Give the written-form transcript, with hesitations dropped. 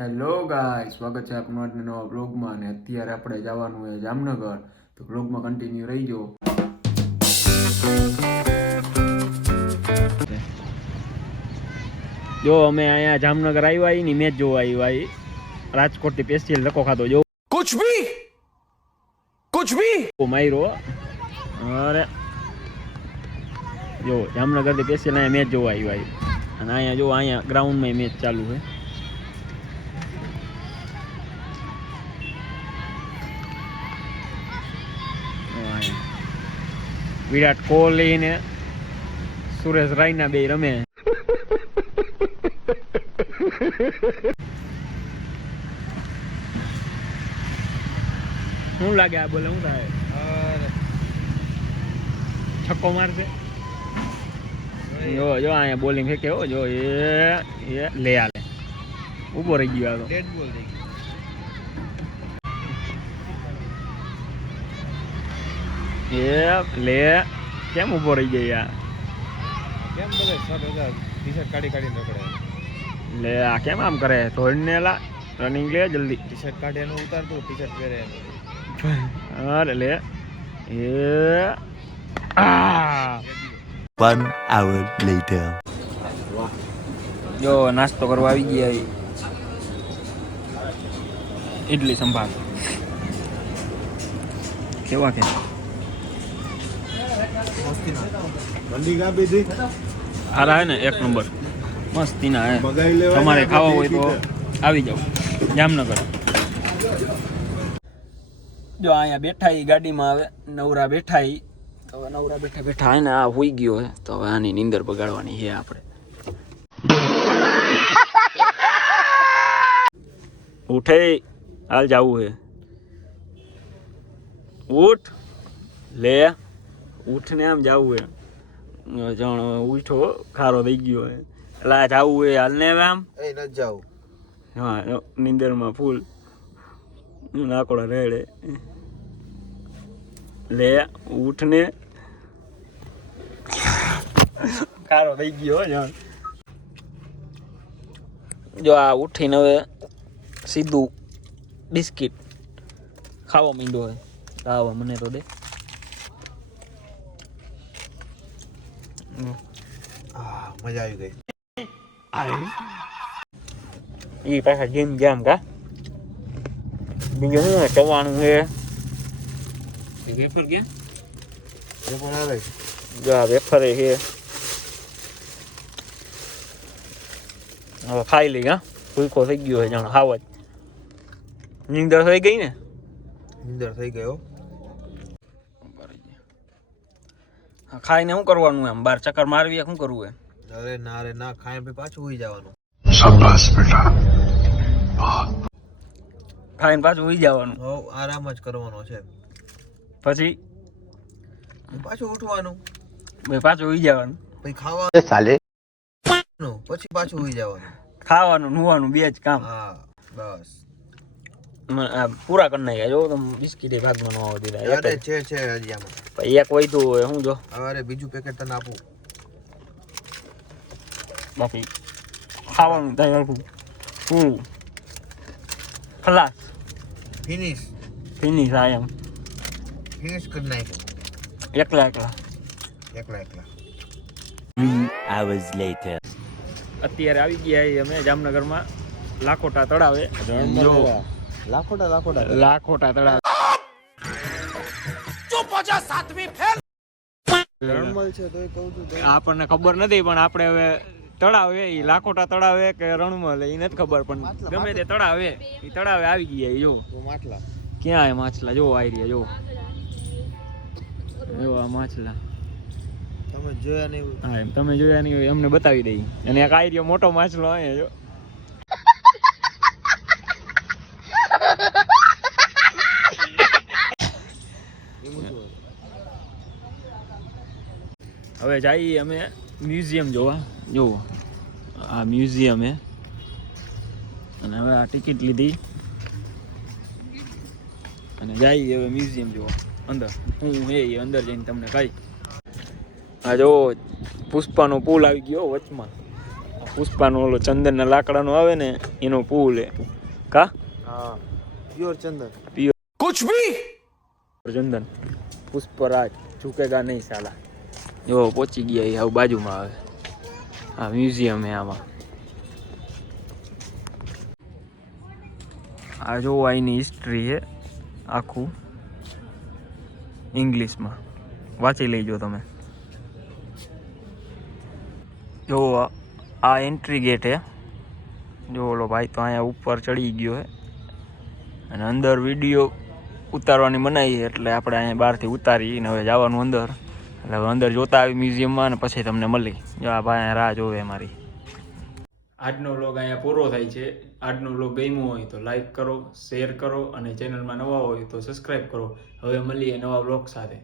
Hello ગાય, સ્વાગત છે આપનું આજના નવા બ્લોગમાં. અને અત્યારે આપણે જવાનું છે જામનગર, તો બ્લોગમાં કન્ટિન્યુ રહીજો. જો અમે અહીંયા જામનગર આવ્યા ની મેચ જોવા આવ્યા, રાજકોટ થી સ્પેશિયલ ધક્કો ખાધો. જો કુછ ભી માર્યો. અરે જો જામનગર થી સ્પેશિયલ અહીંયા મેચ જોવા આવ્યા, અને અહીંયા જો અહીંયા ગ્રાઉન્ડમાં મેચ ચાલુ છે. વિરાટ કોહલી ને સુરેશ રાયના બે રમે. શું લાગે આ બોલે? શું થાય? છક્કો મારશે. જો જો અહીંયા બોલિંગ ફેંકે. હો જો એ લે આલે ઉભો રહી ગયો. આ તો ડેડ બોલ થઈ ગયો. લે કેમ ઉભો રહી ગયો યાર? કેમ બોલે? ટી-શર્ટ કાઢીને રખડે. લે આ કેમ આમ કરે? ધોઈને લા રનિંગ લે જલ્દી. ટી-શર્ટ કાઢે એનું ઉતાર તું, ટી-શર્ટ પહેરે. અરે લે એ 1 hour later. જો નાસ્તો કરવા આવી ગયા. ઇડલી સંભાર કેવા કે હારા હે ને? એક નંબર મસ્તી ના હે. તમારે ખાવા હોય તો આવી જાવ જામનગર. જો અહીંયા બેઠા ગાડીમાં, હવે નવરા બેઠા. તો હવે નવરા બેઠા બેઠા હે ને આ હોઈ ગયો હે, તો હવે આની નીંદર બગાડવાની છે આપણે. ઉઠે હાલ જાવું હે. ઉઠ લે ઉઠને આમ જાવું હે. જાણ ઉઠો ખારો થઈ ગયો હે એટલે આ જાવું હે. હાલ ને આમ ન જાવું. હા નીંદરમાં ફૂલ નાકોડા રેડે. લે ઉઠને ખારો થઈ ગયો જાણ. જો આ ઉઠીને હવે સીધું બિસ્કિટ ખાવા માંડ્યો હોય. ખાવા મને તો દે. મજા આવી ગઈ. ઈ પાછા જીમ જામ કા બીજું શું ચવાણું છે? વેફર ગયા વેફર આવે. જો આ વેફર છે. હવે ખાઈ લઈ. હા ભૂખો થઈ ગયો છે જાણ. હાવ જ નીંદર થઈ ગઈ ને? નીંદર થઈ ગયો. ખાઈને શું કરવાનું? એમ બાર ચક્કર મારવી શું કરવું એમ? અરે ના રે ના, ખાઈને પછી પાછું હોઈ જવાનું. શાબાશ બેટા. ખાઈને પાછું હોઈ જવાનું. આરામ જ કરવાનો છે. પછી પાછું ઉઠવાનું, પાછું હોઈ જવાનું. પછી ખાવાનું સાલે, પછી પાછું હોઈ જવાનું. ખાવાનું નુવાનું બે જ કામ. હા બસ પૂરા કરી નાખ્યા. જો તમે બિસ્કીટ ભાગમાં ન આવવા દીધા. અરે છે હજી આમાં. એક વૈધું હોય શું જો. અરે બીજું પેકેટ તને આપું. બાકી ખાવાનું થાય પૂરું ખલાસ ફિનિશ આ એમ ફિનિશ કરી નાખ્યું. એકલા એકલા 3 hours later. અત્યારે આવી ગયા અમે જામનગરમાં લાખોટા તળાવે. લાખોટા તળાવ આપણને ખબર નથી, પણ આપણે હવે તળાવ એ લાખોટા તળાવે કે રણમલ એ નથી ખબર, પણ ગમે તે તળાવ એ તળાવે આવી ગયા. જો માછલા ક્યાં માછલા જો આવી રહ્યા. જો આ માછલા તમે જોયા નહીં. હા એમ તમે જોયા નહીં હોય અમને બતાવી દઈ. અને એક આવી રહ્યો મોટો માછલો અહીંયા જો. હવે જઈએ અમે મ્યુઝિયમ જોવા. જુઓ આ મ્યુઝિયમ હે, અને હવે આ ટિકિટ લીધી અને જઈએ હવે મ્યુઝિયમ જોવા અંદર. હું એ અંદર જઈને તમને કહી. આ જો પુષ્પાનો પુલ આવી ગયો વચમાં. પુષ્પાનો ઓલો ચંદનના લાકડાનો આવે ને એનો પુલ હે કા હા પ્યોર ચંદન कुछ भी चंदन पुष्पराज झुकेगा नहीं साला जो पहुंची गया ये बाजू में આવે આ મ્યુઝિયમ હે આમાં આ જો આની હિસ્ટ્રી હે આખું ઇંગ્લિશમાં વાંચી લેજો તમે જો આ એન્ટ્રી ગેટ હે જો ઓલો ભાઈ તો અહીંયા ઉપર ચડી ગયો હે અને અંદર વિડીયો ઉતારવાની મનાઈ એટલે આપણે અહીંયા બહારથી ઉતારીને હવે જવાનું અંદર એટલે હવે અંદર જોતા આવી મ્યુઝિયમમાં અને પછી તમને મળી જો આ ભાઈ રાહ જોવે મારી આજનો વ્લોગ અહીંયા પૂરો થાય છે આજનો વ્લોગ ગમ્યો હોય તો લાઈક કરો શેર કરો અને ચેનલમાં નવા હોય તો સબસ્ક્રાઈબ કરો હવે મળીએ નવા વ્લોગ સાથે